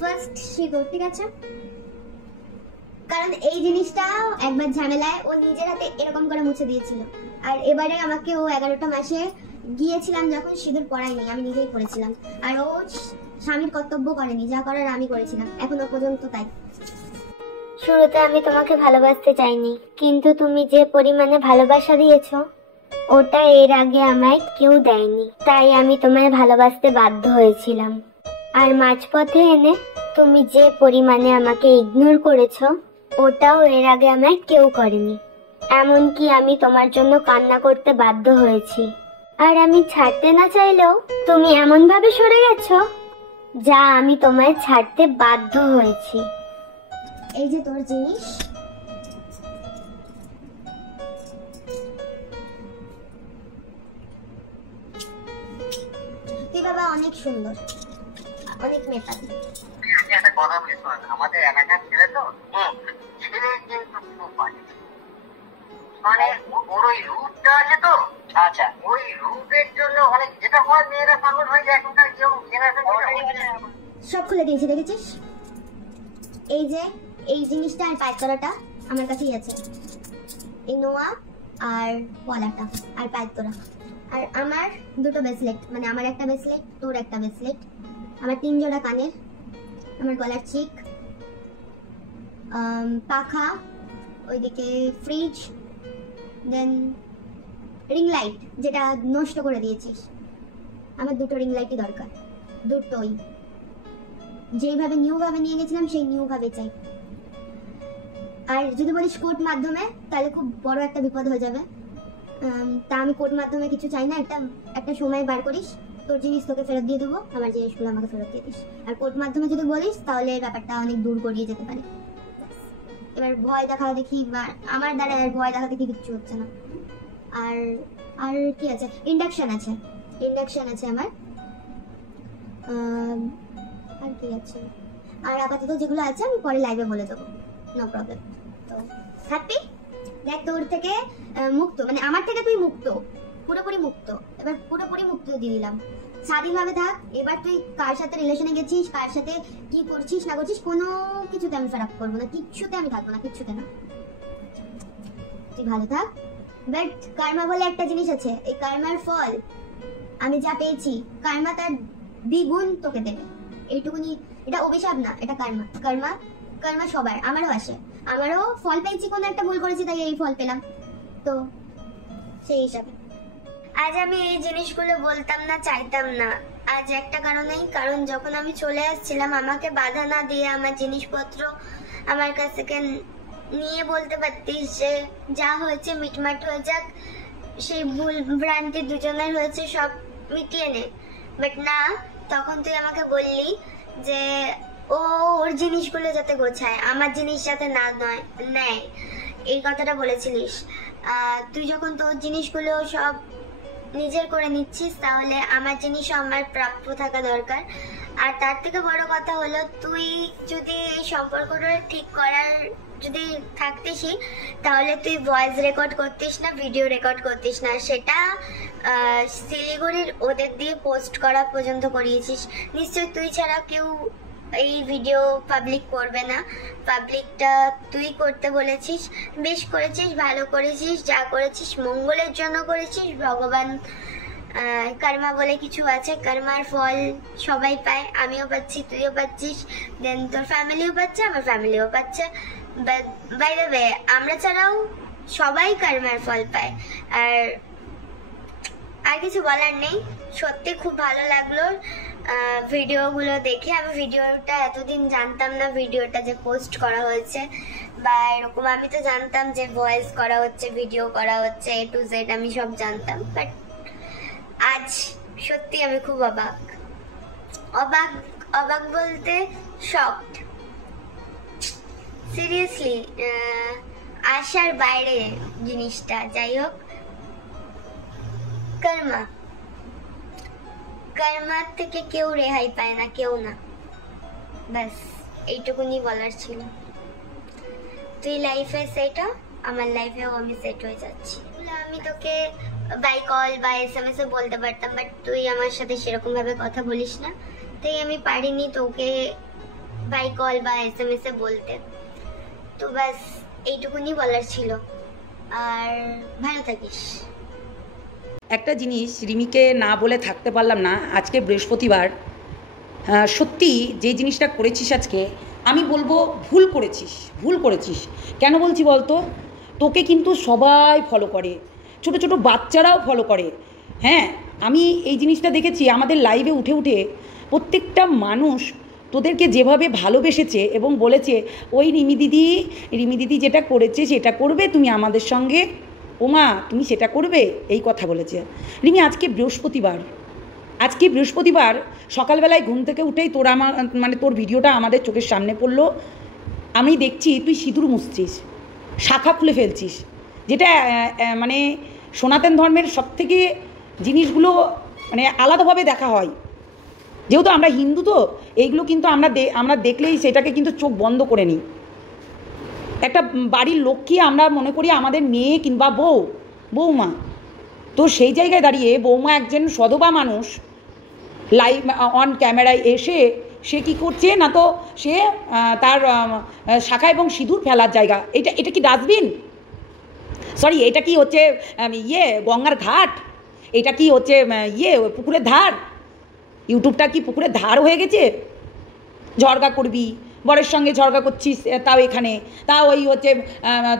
First শিখো, ঠিক আছে? কারণ এই জিনিসটা একবার ঝামেলায় ও নিজের হাতে এরকম করে মুছে দিয়েছিল। আর এবারে আমাকে ও 11টা মাসে গিয়েছিলাম যখন সিঁদুর পরায়নি, আমি নিজেই করেছিলাম। আর ও স্বামীর কর্তব্য করেনি, যা করার আমি করেছিলাম, এখনো পর্যন্ত তাই। শুরুতে আমি তোমাকে ভালোবাসতে চাইনি, কিন্তু তুমি যে পরিমাণে ভালোবাসা দিয়েছো ওটা এর আগে আমায় কেউ দেয়নি, তাই আমি তোমায় ভালোবাসতে বাধ্য হয়েছিলাম। আর মাঝপথে এনে তুমি যে পরিমাণে আমাকে ইগনোর করেছো ওটাও এর আগে আমায় কেউ করেনি। এমনকি আমি তোমার জন্য কান্না করতে বাধ্য হয়েছি। আর আমি ছাড়তে না চাইলেও তুমি এমন ভাবে সরে গেছো যা আমি তোমায় ছাড়তে বাধ্য হয়েছি। এই যে তোর জিনিস, তুই বাবা অনেক সুন্দর, অনেক মেপাতি। একটা কথা বলি শোন, আমাদের এলাকার ছেলে তো ছেলে কিন্তু খুব বাজে, মানে ওর ওই রূপটা আছে তো। আচ্ছা, ওই রূপের জন্য অনেক যেটা হয় মেয়েরা পাগল হয়ে যায় এখনকার কেউ সব খুলে দিয়েছি, দেখেছিস? এই যে এই জিনিসটা আর পায়ের তলাটা আমার কাছেই আছে, এই নোয়া আর পলাটা আর পায়ের তলা। আর আমার দুটো ব্রেসলেট, মানে আমার একটা ব্রেসলেট, তোর একটা ব্রেসলেট, আমার 3 জোড়া কানের, আমার গলার চিক, পাখা, ওইদিকে ফ্রিজ, দেন রিং লাইট যেটা নষ্ট করে দিয়েছিস। আমার দুটো রিং লাইটই দরকার, দুটোই। যেইভাবে নিউ ভাবে নিয়ে গেছিলাম সেই নিউ ভাবে চাই। আর যদি বলিস কোর্ট মাধ্যমে তাহলে খুব বড় একটা বিপদ হয়ে যাবে। তা আমি কোর্ট মাধ্যমে কিছু চাই না। একটা সময় বার করিস, তোর জিনিস তোকে ফেরত দিয়ে দেবো, আমার জিনিসগুলো আমাকে ফেরত দিয়ে দিস। আর কোর্ট মাধ্যমে যদি বলিস তাহলে ব্যাপারটা অনেক দূর গড়িয়ে যেতে পারে। এবার ভয় দেখা দেখি, বা আমার দ্বারা আর ভয় দেখা দেখি কিচ্ছু হচ্ছে না। আর আর কি আছে, ইন্ডাকশন আছে আমার। আর কি আছে, আর আপাতত যেগুলো আছে আমি পরে লাইভে বলে দেবো, নো প্রবলেম। তো হ্যাপি, দেখ তোর থেকে মুক্ত, মানে আমার থেকে তুই মুক্ত, পুরোপুরি মুক্ত। এবার পুরোপুরি মুক্ত দিয়ে দিলাম, স্বাধীনভাবে থাক। এবার তুই কার সাথে রিলেশনে গেছিস, কার সাথে কি করছিস না করছিস, কোনো কিছুতে আমি খারাপ করবো না, কিচ্ছুতে আমি থাকবো না, কিচ্ছুতে না। তুই ভালো থাক। বাট কার্মা বলে একটা জিনিস আছে, এই কার্মার ফল আমি যা পেয়েছি, কার্মা তার দ্বিগুণ তোকে দেবে, এইটুকুনি। এটা অভিশাপ না, এটা কার্মা। কার্মা সবার, আমারও আসে, আমারও ফল পেয়েছি, কোনো একটা ভুল করেছি তাই এই ফল পেলাম, তো সেই হিসাবে। আজ আমি এই জিনিসগুলো বলতাম না, চাইতাম না, আজ একটা কারণেই। কারণ যখন আমি চলে আসছিলাম আমাকে বাধা না দিয়ে আমার জিনিসপত্র আমার কাছ থেকে নিয়ে বলতে পারতিস যে যা হয়েছে মিটমাট হয়ে যাক, সেই ভুল ভ্রান্তি দুজনের হয়েছে সব মিটিয়ে নে। বাট না, তখন তুই আমাকে বললি যে ওর জিনিসগুলো যাতে গোছায়, আমার জিনিস যাতে না নেয়, এই কথাটা বলেছিলিস। তুই যখন তোর জিনিসগুলো সব নিজের করে নিচ্ছিস তাহলে আমার জিনিসও আমার প্রাপ্য থাকা দরকার। আর তার থেকে বড় কথা হলো, তুই যদি এই সম্পর্কটা ঠিক করার যদি থাকতিসই তাহলে তুই ভয়েস রেকর্ড করতিস না, ভিডিও রেকর্ড করতিস না, সেটা শিলিগুড়ির ওদের দিয়ে পোস্ট করা পর্যন্ত করিয়েছিস। নিশ্চয়ই তুই ছাড়া কেউ এই ভিডিও পাবলিক করবে না, পাবলিকটা তুই করতে বলেছিস। বেশ করেছিস, ভালো করেছিস, যা করেছিস মঙ্গলের জন্য করেছিস। ভগবান কর্মা বলে কিছু আছে, কর্মার ফল সবাই পায়, আমিও পাচ্ছি, তুইও পাচ্ছিস, দেন তোর ফ্যামিলিও পাচ্ছে, আমার ফ্যামিলিও পাচ্ছে। বাই দ্য ওয়ে, আমরা ছাড়াও সবাই কর্মার ফল পায়। আর কিছু বলার নেই। সত্যি খুব ভালো লাগলো ভিডিওগুলো দেখে। আমি ভিডিওটা এতদিন জানতাম না, ভিডিওটা যে পোস্ট করা হয়েছে বা এরকম। আমি তো জানতাম যে ভয়েস করা হচ্ছে, ভিডিও করা হচ্ছে, A to Z আমি সব জানতাম। বাট আজ সত্যি আমি খুব অবাক বলতে শকড, সিরিয়াসলি আশার বাইরে জিনিসটা। যাই হোক, কর্মার থেকে কেউ রেহাই পায় না, কেউ না। ব্যাস এইটুকুনি বলার ছিল। তুই লাইফে সেট হ, আমার লাইফেও আমি সেট হয়ে যাচ্ছি। আমি তোকে বাই কল বা SMS এ বলতে পারতাম, বাট তুই আমার সাথে সেরকম ভাবে কথা বলিস না, তাই আমি পারিনি তোকে বাই কল বা SMS এ বলতে। তো ব্যাস এইটুকুনি বলার ছিল, আর ভালো থাকিস। একটা জিনিস রিমিকে না বলে থাকতে পারলাম না, আজকে বৃহস্পতিবার, সত্যি যে জিনিসটা করেছিস আজকে, আমি বলবো ভুল করেছিস। কেন বলছি বলতো? তোকে কিন্তু সবাই ফলো করে, ছোট ছোট বাচ্চারাও ফলো করে। হ্যাঁ, আমি এই জিনিসটা দেখেছি আমাদের লাইভে উঠে উঠে প্রত্যেকটা মানুষ তোদেরকে যেভাবে ভালোবেসেছে এবং বলেছে ওই রিমি দিদি যেটা করেছে সেটা করবে তুমি আমাদের সঙ্গে, ওমা তুমি সেটা করবে, এই কথা বলেছে। রিমি, আজকে বৃহস্পতিবার সকালবেলায় ঘুম থেকে উঠেই তোর ভিডিওটা আমাদের চোখের সামনে পড়লো। আমি দেখছি তুই সিঁদুর মুছছিস, শাখা খুলে ফেলছিস, যেটা মানে সনাতন ধর্মের সবথেকে জিনিসগুলো মানে আলাদাভাবে দেখা হয়। যেহেতু আমরা হিন্দু, তো এইগুলো কিন্তু আমরা দেখলেই সেটাকে কিন্তু চোখ বন্ধ করে নিই। একটা বাড়ির লক্ষ্মী আমরা মনে করি আমাদের মেয়ে কিংবা বৌমা। তো সেই জায়গায় দাঁড়িয়ে বৌমা একজন সধবা মানুষ লাইভ অন ক্যামেরায় এসে সে কী করছে না, তো সে তার শাখা এবং সিঁদুর ফেলার জায়গা, এটা কি ডাস্টবিন? সরি, এটা কি হচ্ছে গঙ্গার ঘাট? এটা কি হচ্ছে পুকুরের ধার? ইউটিউবটা কি পুকুরের ধার হয়ে গেছে? ঝগড়া করবি, বরের সঙ্গে ঝগড়া করছিস তাও এখানে, তাও ওই হচ্ছে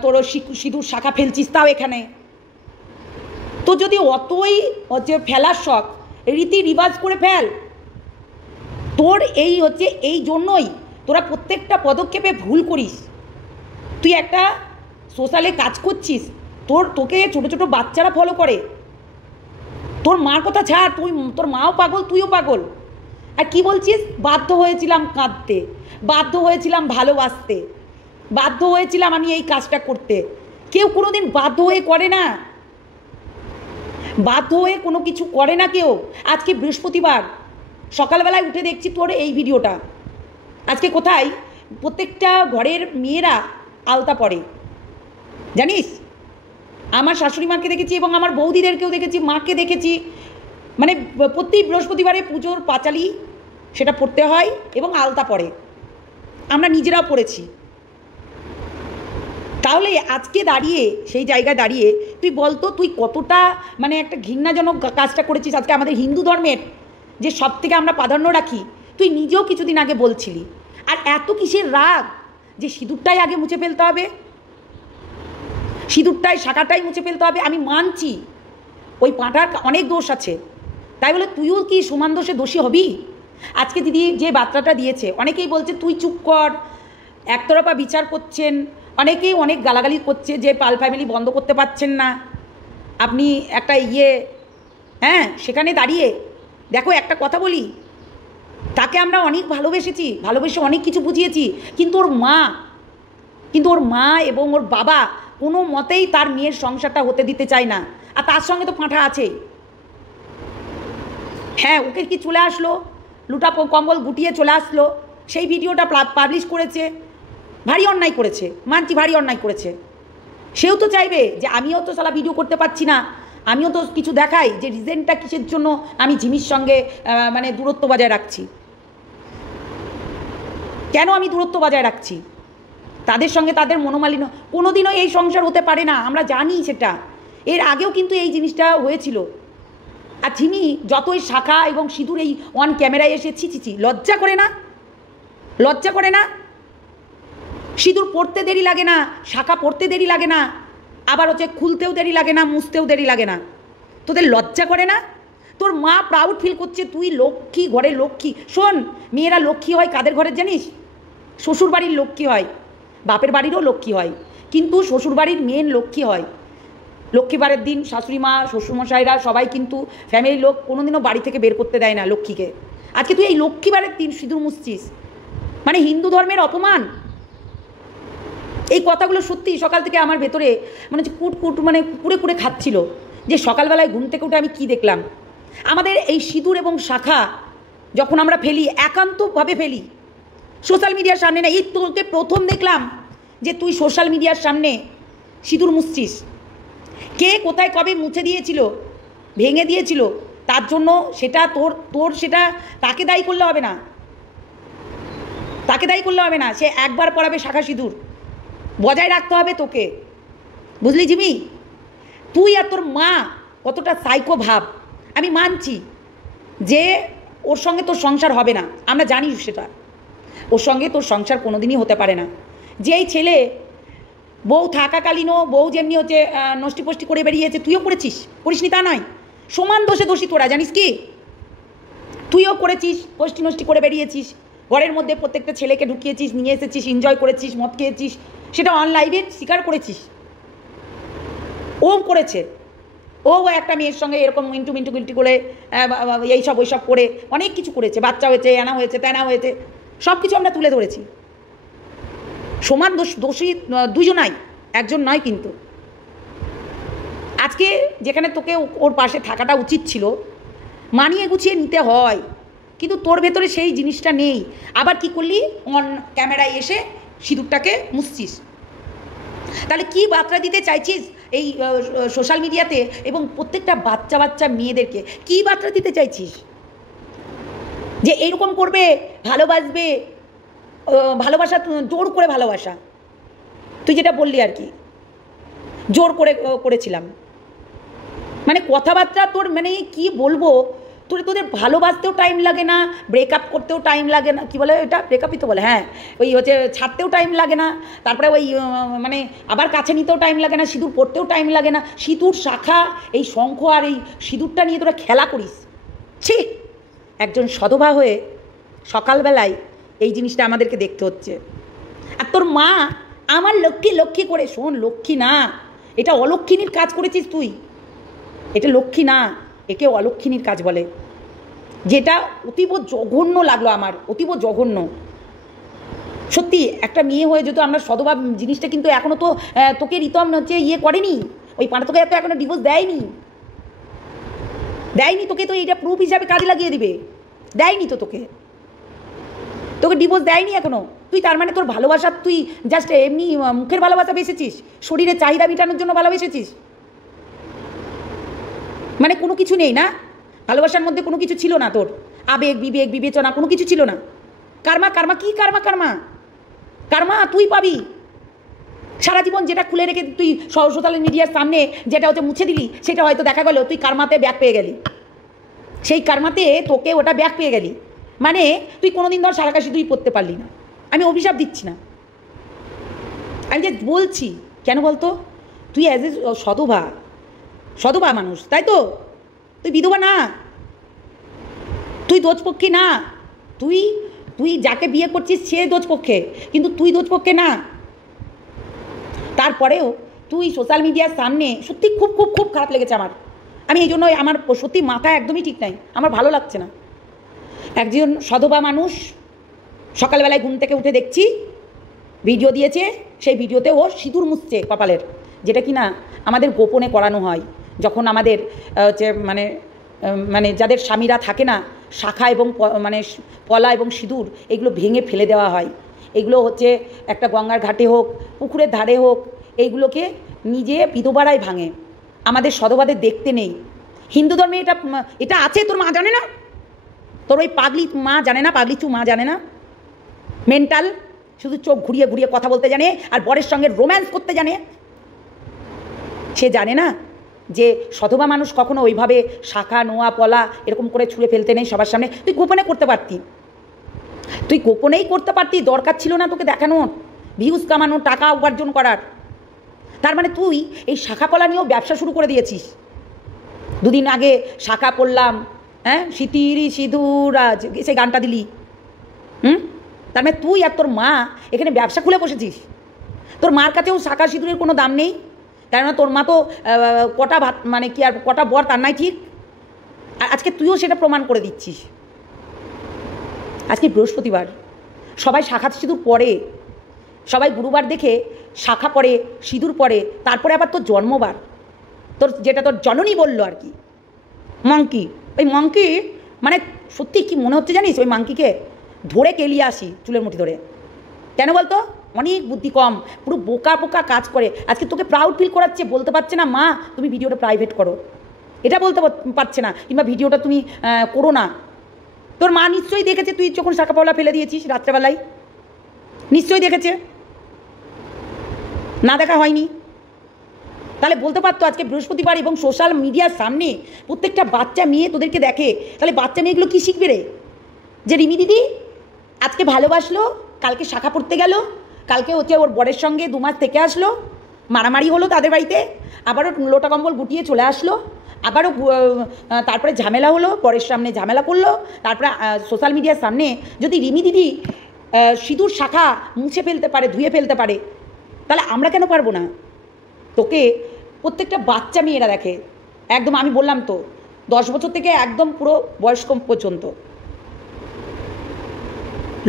তোর সিঁদুর শাখা ফেলছিস তাও এখানে। তো যদি অতই হচ্ছে ফেলার শখ, রীতি রিবাজ করে ফেল। তোর এই জন্যই তোরা প্রত্যেকটা পদক্ষেপে ভুল করিস। তুই একটা সোশ্যালে কাজ করছিস, তোকে ছোটো ছোটো বাচ্চারা ফলো করে। তোর মার কথা ছাড়, তোর মাও পাগল, তুইও পাগল। আর কি বলছিস? বাধ্য হয়েছিলাম কাঁদতে, বাধ্য হয়েছিলাম ভালোবাসতে, বাধ্য হয়েছিলাম আমি এই কাজটা করতে। কেউ কোনো দিন বাধ্য হয়ে করে না, বাধ্য হয়ে কোনো কিছু করে না কেউ। আজকে বৃহস্পতিবার সকালবেলায় উঠে দেখছি তোর এই ভিডিওটা। আজকে কোথায় প্রত্যেকটা ঘরের মেয়েরা আলতা পরে, জানিস? আমার শাশুড়ি মাকে দেখেছি এবং আমার বৌদিদেরকেও দেখেছি, মাকে দেখেছি। মানে প্রতি বৃহস্পতিবারে পুজোর পাঁচালি সেটা পড়তে হয় এবং আলতা পরে, আমরা নিজেরাও পড়েছি। তাহলে আজকে দাঁড়িয়ে সেই জায়গায় দাঁড়িয়ে তুই বলতো তুই কতটা মানে একটা ঘৃণাজনক কাজটা করেছিস আজকে আমাদের হিন্দু ধর্মের যে সব থেকে আমরা প্রাধান্য রাখি। তুই নিজেও কিছুদিন আগে বলছিলি। আর এত কিসের রাগ যে সিঁদুরটাই আগে মুছে ফেলতে হবে, সিঁদুরটাই শাখাটাই মুছে ফেলতে হবে? আমি মানছি ওই পাঁঠার অনেক দোষ আছে, তাই বলে তুইও কি সমান দোষী হবি? আজকে দিদি যে বার্তাটা দিয়েছে, অনেকেই বলছে তুই চুপ কর, একতরফা বিচার করছেন, অনেকেই অনেক গালাগালি করছে যে পাল ফ্যামিলি বন্ধ করতে পারছেন না আপনি একটা হ্যাঁ, সেখানে দাঁড়িয়ে দেখো একটা কথা বলি, তাকে আমরা অনেক ভালোবেসে অনেক কিছু বুঝিয়েছি, কিন্তু ওর মা এবং ওর বাবা কোনো মতেই তার মেয়ের সংসারটা হতে দিতে চায় না। আর তার সঙ্গে তো পাঁঠা আছেই। হ্যাঁ, ওকে কি চলে আসলো, লুটা কম্বল গুটিয়ে চলে আসলো, সেই ভিডিওটা পাবলিশ করেছে, ভারী অন্যায় করেছে, মানছি ভারী অন্যায় করেছে। সেও তো চাইবে যে আমিও তো সালা ভিডিও করতে পারছি না, আমিও তো কিছু দেখাই যে রিজেনটা কিসের জন্য আমি ঝিমির সঙ্গে মানে দূরত্ব বজায় রাখছি, কেন আমি দূরত্ব বজায় রাখছি। তাদের সঙ্গে তাদের মনোমালিন্য, কোনোদিনও এই সংসার হতে পারে না, আমরা জানি সেটা। এর আগেও কিন্তু এই জিনিসটা হয়েছিল। আর ঝিমি যতই শাখা এবং সিঁদুর এই অন ক্যামেরায় এসে ছি লজ্জা করে না? সিঁদুর পড়তে দেরি লাগে না, শাখা পড়তে দেরি লাগে না, আবার হচ্ছে খুলতেও দেরি লাগে না, মুছতেও দেরি লাগে না। তোদের লজ্জা করে না? তোর মা প্রাউড ফিল করছে তুই লক্ষ্মী, ঘরের লক্ষ্মী। শোন, মেয়েরা লক্ষ্মী হয় কাদের ঘরের জানিস? শ্বশুর বাড়ির লক্ষ্মী হয়, বাপের বাড়িরও লক্ষ্মী হয়, কিন্তু শ্বশুরবাড়ির মেন লক্ষ্মী হয়। লক্ষ্মীবারের দিন শাশুড়ি মা, শ্বশুরমশাইরা সবাই কিন্তু ফ্যামিলির লোক কোনোদিনও বাড়ি থেকে বের করতে দেয় না লক্ষ্মীকে। আজকে তুই এই লক্ষ্মীবারের দিন সিঁদুর মুছছিস, মানে হিন্দু ধর্মের অপমান। এই কথাগুলো সত্যি সকাল থেকে আমার ভেতরে মানে হচ্ছে কুট মানে কুড়ে খাচ্ছিল, যে সকালবেলায় ঘুম থেকে উঠে আমি কি দেখলাম। আমাদের এই সিঁদুর এবং শাখা যখন আমরা ফেলি, একান্তভাবে ফেলি, সোশ্যাল মিডিয়ার সামনে না। এই তোকে প্রথম দেখলাম যে তুই সোশ্যাল মিডিয়ার সামনে সিঁদুর মুছছিস। কে কোথায় কবে মুছে দিয়েছিল, ভেঙে দিয়েছিল, তার জন্য সেটা তোর সেটা তাকে দায়ী করলে হবে না। তাকে দায়ী করলে হবে না, সে একবার পরাবে শাখা সিঁদুর, বজায় রাখতে হবে তোকে, বুঝলি জিমি? তুই আর তোর মা কতটা সাইকো ভাব, আমি মানছি যে ওর সঙ্গে তোর সংসার হবে না, আমরা জানি সেটা, ওর সঙ্গে তোর সংসার কোনোদিনই হতে পারে না। যেই ছেলে বউ থাকাকালীনও বউ যেমনি হচ্ছে নষ্টি পষ্টি করে বেরিয়েছে, তুইও করেছিস, করিসনি তা নয়, সমান দোষে দোষী তোরা, জানিস কি? তুইও করেছিস, পষ্টি নষ্টি করে বেরিয়েছিস, ঘরের মধ্যে প্রত্যেকটা ছেলেকে ঢুকিয়েছিস, নিয়ে এসেছিস, এনজয় করেছিস, মদ খেয়েছিস, সেটা অনলাইনে স্বীকার করেছিস। ও করেছে, ও একটা মেয়ের সঙ্গে এরকম মিন্টু মিন্টু গিল্টি করে এইসব ওইসব করে অনেক কিছু করেছে, বাচ্চা হয়েছে, এনা হয়েছে, তেনা হয়েছে, সব কিছু আমরা তুলে ধরেছি। সমান দোষী দুজনাই, একজন নয়। কিন্তু আজকে যেখানে তোকে ওর পাশে থাকাটা উচিত ছিল, মানিয়ে গুছিয়ে নিতে হয়, কিন্তু তোর ভেতরে সেই জিনিসটা নেই। আবার কি করলি, অন ক্যামেরায় এসে সিঁদুরটাকে মুছছিস। তাহলে কি বার্তা দিতে চাইছিস এই সোশ্যাল মিডিয়াতে এবং প্রত্যেকটা বাচ্চা বাচ্চা মেয়েদেরকে কি বার্তা দিতে চাইছিস? যে এইরকম করবে, ভালোবাসবে, ভালোবাসা জোর করে ভালোবাসা, তুই যেটা বললি আর কি, জোর করে করেছিলাম, মানে কথাবার্তা তোর, মানে কি বলবো, তোদের ভালোবাসতেও টাইম লাগে না, ব্রেকআপ করতেও টাইম লাগে না, কি বলে এটা, ব্রেকআপই তো বলে, হ্যাঁ, ওই হচ্ছে ছাড়তেও টাইম লাগে না, তারপরে ওই মানে আবার কাছে নিতেও টাইম লাগে না, সিঁদুর পরতেও টাইম লাগে না, সিঁদুর শাখা, এই শঙ্খ আর এই সিঁদুরটা নিয়ে তোরা খেলা করিস। ছি, একজন সধবা হয়ে সকালবেলায় এই জিনিসটা আমাদেরকে দেখতে হচ্ছে। আর তোর মা আমার লক্ষ্মী লক্ষ্মী করে, শোন, লক্ষ্মী না, এটা অলক্ষ্মীনির কাজ করেছিস তুই, এটা লক্ষ্মী না, একে অলক্ষ্মীনির কাজ বলে, যেটা অতীব জঘন্য লাগলো আমার, অতীব জঘন্য। সত্যি একটা মেয়ে হয়ে যেত আমরা সধবা জিনিসটা, কিন্তু এখনও তো তোকে রিতম হচ্ছে ইয়ে করেনি, ওই পাঁটা তোকে এত এখনও ডিভোর্স দেয়নি তোকে, তো এইটা প্রুফ হিসাবে কাজে লাগিয়ে দিবে, দেয়নি তো তোকে ডিভোর্স দেয়নি এখনও। তুই তার মানে তোর ভালোবাসা তুই জাস্ট এমনি মুখের ভালোবাসা বেসেছিস, শরীরের চাহিদা মেটানোর জন্য ভালোবেসেছিস, মানে কোনো কিছু নেই না, ভালোবাসার মধ্যে কোনো কিছু ছিল না, তোর আবেগ বিবেক বিবেচনা কোনো কিছু ছিল না। কার্মা কি কার্মা তুই পাবি সারা জীবন, যেটা খুলে রেখে তুই সোশ্যাল মিডিয়ার সামনে যেটা হচ্ছে মুছে দিলি, সেটা হয়তো দেখা গেল তুই কার্মাতে ব্যাক পেয়ে গেলি, সেই কার্মাতে তোকে ওটা ব্যাক পেয়ে গেলি, মানে তুই কোনোদিন ধর সারাকাশি তুই পড়তে পারলি না। আমি অভিশাপ দিচ্ছি না, আমি যে বলছি কেন বলতো, তুই অ্যাজ এ সধবা মানুষ, তাই তো, তুই বিধবা না, তুই দোষপক্ষে না, তুই যাকে বিয়ে করছিস সে দোষপক্ষে, কিন্তু তুই দোষপক্ষে না। তারপরেও তুই সোশ্যাল মিডিয়ার সামনে, সত্যি খুব খুব খুব খারাপ লেগেছে আমার, আমি এই জন্য আমার সত্যি মাথা একদমই ঠিক নাই, আমার ভালো লাগছে না। একজন সধবা মানুষ সকালবেলায় ঘুম থেকে উঠে দেখছি ভিডিও দিয়েছে, সেই ভিডিওতে ও সিঁদুর মুছছে কপালের, যেটা কি না আমাদের গোপনে করানো হয়, যখন আমাদের হচ্ছে মানে যাদের স্বামীরা থাকে না, শাখা এবং মানে পলা এবং সিঁদুর এগুলো ভেঙে ফেলে দেওয়া হয়, এগুলো হচ্ছে একটা গঙ্গার ঘাটে হোক, পুকুরের ধারে হোক, এইগুলোকে নিজে বিধবারাই ভাঙে, আমাদের সধবাদের দেখতে নেই। হিন্দু ধর্মে এটা আছে, তোর মা জানে না, তোর ওই পাগলি মা জানে না, পাগলি চু মা জানে না, মেন্টাল, শুধু চোখ ঘুরিয়ে ঘুরিয়ে কথা বলতে জানে আর বরের সঙ্গে রোম্যান্স করতে জানে, সে জানে না যে সধবা মানুষ কখনো ওইভাবে শাখা নোয়া পলা এরকম করে ছুঁড়ে ফেলতে নেই সবার সামনে। তুই গোপনে করতে পারতি, তুই গোপনেই করতে পারতি, দরকার ছিল না তোকে দেখানোর, ভিউজ কামানো, টাকা উপার্জন করার। তার মানে তুই এই শাখা পলা নিয়েও ব্যবসা শুরু করে দিয়েছিস। দুদিন আগে শাখা পড়লাম, হ্যাঁ, সিতিরি সিঁদুরাজ, সেই গানটা দিলি, তার মানে তুই আর তোর মা এখানে ব্যবসা খুলে বসেছিস। তোর মার কাছেও শাখা সিঁদুরের কোনো দাম নেই, কেননা তোর মা তো কটা ভাত, মানে কি আর কটা বর তার নাই ঠিক। আর আজকে তুইও সেটা প্রমাণ করে দিচ্ছিস। আজকে বৃহস্পতিবার, সবাই শাখা সিঁদুর পরে, সবাই গুরুবার দেখে শাখা পরে, সিঁদুর পরে, তারপরে আবার তোর জন্মবার, তোর যেটা তোর জননী বললো আর কি, মঙ্কি, ওই মঙ্কি মানে সত্যি কি মনে হচ্ছে জানিস, ওই মাঙ্কিকে ধরে কেলিয়ে আসি চুলের মুঠি ধরে। কেন বলতো, অনেক বুদ্ধি কম, পুরো বোকা বোকা কাজ করে। আজকে তোকে প্রাউড ফিল করাচ্ছে, বলতে পারছে না মা তুমি ভিডিওটা প্রাইভেট করো, এটা বলতে পারছে না, কিংবা ভিডিওটা তুমি করো না। তোর মা নিশ্চয়ই দেখেছে তুই যখন শাখা পাওলা ফেলে দিয়েছিস রাত্রেবেলায়, নিশ্চয়ই দেখেছে, না দেখা হয়নি? তাহলে বলতে পারতো আজকে বৃহস্পতিবার এবং সোশ্যাল মিডিয়ার সামনে প্রত্যেকটা বাচ্চা মেয়ে তোদেরকে দেখে, তাহলে বাচ্চা মেয়েগুলো কী শিখবে রে? যে রিমি দিদি আজকে ভালোবাসলো, কালকে শাখা পড়তে গেল, কালকে হচ্ছে ওর বরের সঙ্গে 2 মাস থেকে আসলো, মারামারি হলো তাদের বাড়িতে, আবারও লোটা কম্বল গুটিয়ে চলে আসলো, আবারও তারপরে ঝামেলা হলো, বরের সামনে ঝামেলা করলো, তারপরে সোশ্যাল মিডিয়ার সামনে যদি রিমি দিদি সিঁদুর শাখা মুছে ফেলতে পারে, ধুয়ে ফেলতে পারে, তাহলে আমরা কেন পারবো না? তোকে প্রত্যেকটা বাচ্চা মেয়েরা দেখে, একদম আমি বললাম তো 10 বছর থেকে একদম পুরো বয়স্ক পর্যন্ত।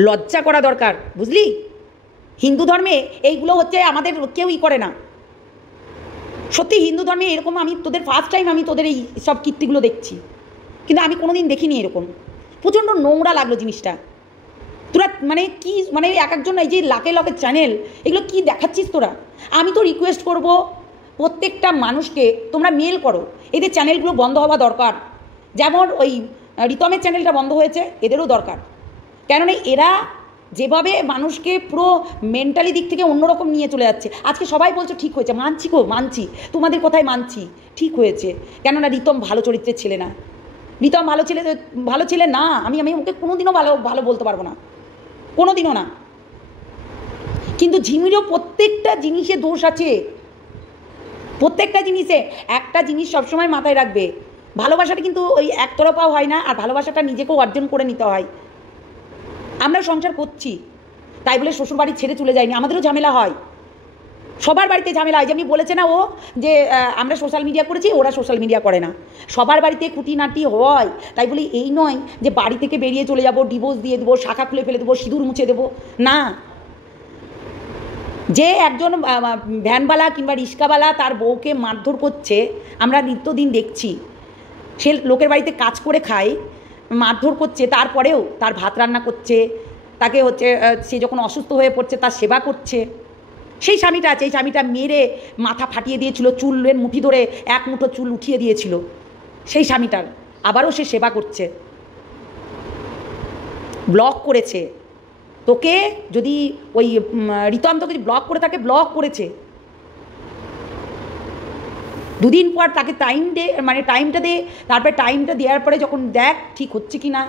লজ্জা করা দরকার, বুঝলি? হিন্দু ধর্মে এইগুলো হচ্ছে আমাদের কেউই করে না। সত্যি হিন্দু ধর্মে এরকম আমি তোদের ফার্স্ট টাইম আমি তোদের এই সব কীর্তিগুলো দেখছি, কিন্তু আমি কোনো দিন দেখিনি এরকম। প্রচণ্ড নোংরা লাগলো জিনিসটা। তোরা মানে কি মানে এক একজন এই যে লাখে লাখে চ্যানেল, এগুলো কি দেখাচ্ছিস তোরা? আমি তো রিকোয়েস্ট করব প্রত্যেকটা মানুষকে, তোমরা মেল করো, এদের চ্যানেলগুলো বন্ধ হওয়া দরকার। যেমন ওই রিতমের চ্যানেলটা বন্ধ হয়েছে, এদেরও দরকার। কেননা এরা যেভাবে মানুষকে পুরো মেন্টালি দিক থেকে অন্যরকম নিয়ে চলে যাচ্ছে। আজকে সবাই বলছো ঠিক হয়েছে, মানছি গো, মানছি, তোমাদের কথাই মানছি, ঠিক হয়েছে। কেননা রিতম ভালো চরিত্রের ছেলে না, রিতম ভালো ছেলে না। আমি ওকে কোনোদিনও ভালো বলতে পারবো না, কোনোদিনও না। কিন্তু ঝিমিরও প্রত্যেকটা জিনিসে দোষ আছে, প্রত্যেকটা জিনিসে। একটা জিনিস সবসময় মাথায় রাখবে, ভালোবাসাটা কিন্তু ওই একতরফাও হয় না, আর ভালোবাসাটা নিজেকেও অর্জন করে নিতে হয়। আমরা সংসার করছি তাই বলে শ্বশুরবাড়ি ছেড়ে চলে যায়নি, আমাদেরও ঝামেলা হয়, সবার বাড়িতে ঝামেলা হয়। যেমনি বলেছে না ও যে আমরা সোশ্যাল মিডিয়া করেছি, ওরা সোশ্যাল মিডিয়া করে না, সবার বাড়িতে খুঁটিনাটি হয়। তাই বলি এই নয় যে বাড়ি থেকে বেরিয়ে চলে যাব, ডিভোর্স দিয়ে দেবো, শাখা খুলে ফেলে দেবো, সিঁদুর মুছে দেবো, না। যে একজন ভ্যানওয়ালা কিংবা রিক্সাওয়ালা তার বউকে মারধর করছে, আমরা নিত্যদিন দেখছি। সে লোকের বাড়িতে কাজ করে খায়, মারধর করছে, তারপরেও তার ভাত রান্না করছে, তাকে হচ্ছে সে যখন অসুস্থ হয়ে পড়ছে তার সেবা করছে। সেই স্বামীটা আছে, এই স্বামীটা মেরে মাথা ফাটিয়ে দিয়েছিল, চুলের মুঠি ধরে 1 মুঠো চুল উঠিয়ে দিয়েছিল সেই স্বামীটার, আবারও সে সেবা করছে। ব্লক করেছে তোকে, যদি ওই রিতম তোকে ব্লক করে থাকে, ব্লক করেছে, 2 দিন পর তাকে টাইম দে, মানে টাইমটা দে, তারপরে টাইমটা দেওয়ার পরে যখন দেখ ঠিক হচ্ছে কি না।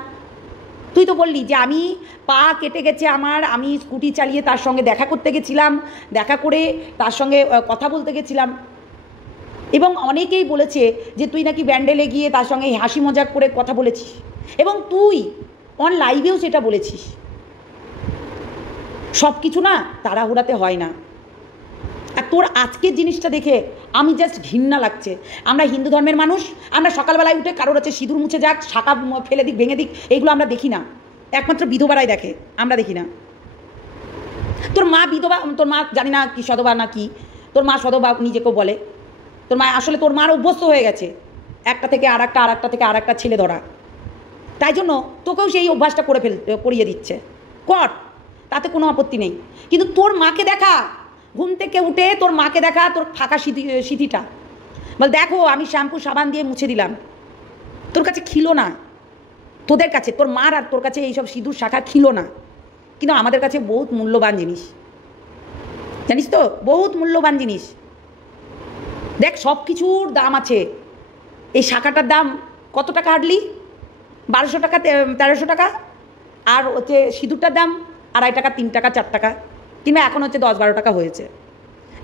তুই তো বললি যে আমি পা কেটে গেছে আমার, আমি স্কুটি চালিয়ে তার সঙ্গে দেখা করতে গেছিলাম, দেখা করে তার সঙ্গে কথা বলতে গেছিলাম, এবং অনেকেই বলেছে যে তুই নাকি ব্যান্ডেলে গিয়ে তার সঙ্গে হাসি মজাক করে কথা বলেছিস, এবং তুই অন লাইভেও সেটা বলেছিস। সব কিছু না তাড়াহুড়াতে হয় না। আর তোর আজকের জিনিসটা দেখে আমি জাস্ট ঘৃণা লাগছে। আমরা হিন্দু ধর্মের মানুষ, আমরা সকালবেলায় উঠে কারোর হচ্ছে সিঁদুর মুছে যাক, শাখা ফেলে দিক, ভেঙে দিক, এইগুলো আমরা দেখি না। একমাত্র বিধবারাই দেখে, আমরা দেখি না। তোর মা বিধবা, তোর মা জানি না কি সধবা না কি, তোর মা সধবা নিজেকেও বলে। তোর মা আসলে তোর মার অভ্যস্ত হয়ে গেছে একটা থেকে আর একটা ছেলে ধরা, তাই জন্য তোকেও সেই অভ্যাসটা করিয়ে দিচ্ছে। কর, তাতে কোনো আপত্তি নেই, কিন্তু তোর মাকে দেখা, ঘুম থেকে উঠে তোর মাকে দেখা, তোর ফাঁকা সিঁথিটা বল দেখো আমি শ্যাম্পু সাবান দিয়ে মুছে দিলাম, তোর কাছে খিলো না। তোদের কাছে, তোর মার আর তোর কাছে এইসব সিঁদুর শাখা খিলো না, কিন্তু আমাদের কাছে বহুত মূল্যবান জিনিস, জানিস তো, বহুত মূল্যবান জিনিস। দেখ সব কিছুর দাম আছে। এই শাখাটার দাম কত টাকা হার্ডলি? 1200 টাকা, 1300 টাকা। আর হচ্ছে সিঁদুরটার দাম 2.5 টাকা, 3 টাকা, 4 টাকা, কিংবা এখন হচ্ছে 10-12 টাকা হয়েছে।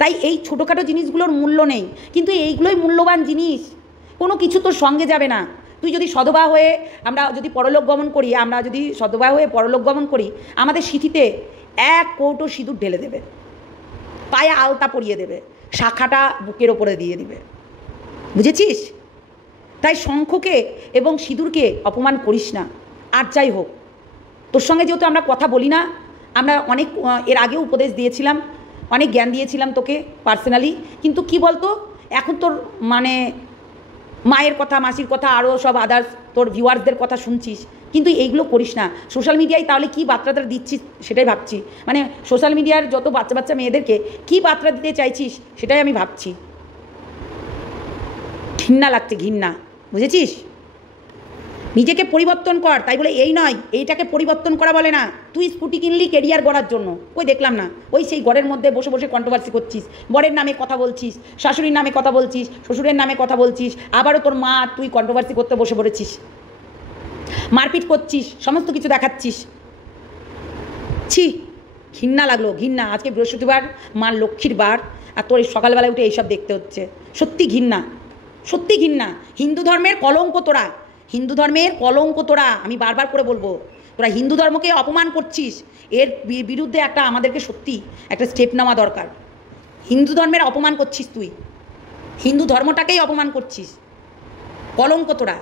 তাই এই ছোটোখাটো জিনিসগুলোর মূল্য নেই, কিন্তু এইগুলোই মূল্যবান জিনিস। কোনো কিছু তোর সঙ্গে যাবে না। তুই যদি সধবা হয়ে, আমরা যদি পরলোক গমন করি, আমাদের সিঁথিতে 1 কৌটো সিঁদুর ঢেলে দেবে, পায়ে আলতা পরিয়ে দেবে, শাখাটা বুকের ওপরে দিয়ে দিবে, বুঝেছিস? তাই শঙ্খকে এবং সিঁদুরকে অপমান করিস না। আর যাই হোক, তোর সঙ্গে যেহেতু আমরা কথা বলি না, আমরা অনেক এর আগেও উপদেশ দিয়েছিলাম, অনেক জ্ঞান দিয়েছিলাম তোকে পার্সোনালি, কিন্তু কি বলতো, এখন তোর মানে মায়ের কথা, মাসির কথা, আরও সব আদার্স তোর ভিউয়ার্সদের কথা শুনছিস, কিন্তু এইগুলো করিস না। সোশ্যাল মিডিয়ায় তাহলে কী বার্তাটা দিচ্ছিস সেটাই ভাবছি, মানে সোশ্যাল মিডিয়ার যত বাচ্চা মেয়েদেরকে কী বার্তা দিতে চাইছিস সেটাই আমি ভাবছি। ঘৃণা লাগছে, ঘৃণা, বুঝেছিস? নিজেকে পরিবর্তন কর, তাই বলে এই নয় এইটাকে পরিবর্তন করা বলে না। তুই স্কুটি কিনলি কেরিয়ার গড়ার জন্য, ওই দেখলাম না ওই সেই ঘরের মধ্যে বসে বসে কন্ট্রোভার্সি করছিস, বরের নামে কথা বলছিস, শাশুড়ির নামে কথা বলছিস, শ্বশুরের নামে কথা বলছিস, আবারও তোর মা তুই কন্ট্রোভার্সি করতে বসে পড়েছিস, মারপিট করছিস, সমস্ত কিছু দেখাচ্ছিস। ছি, ঘৃণা লাগলো, ঘৃণা। আজকে বৃহস্পতিবার, মা লক্ষ্মীর বার, আর তোর এই সকালবেলায় উঠে এইসব দেখতে হচ্ছে, সত্যি ঘৃণা, সত্যি ঘৃণা। হিন্দু ধর্মের কলঙ্ক তোরা, হিন্দু ধর্মের কলঙ্ক তোরা, আমি বারবার করে বলবো। তোরা হিন্দু ধর্মকে অপমান করছিস, এর বিরুদ্ধে একটা আমাদেরকে সত্যি একটা স্টেপ নেওয়া দরকার। হিন্দু ধর্মের অপমান করছিস তুই, হিন্দু ধর্মটাকেই অপমান করছিস, কলঙ্ক তোরা।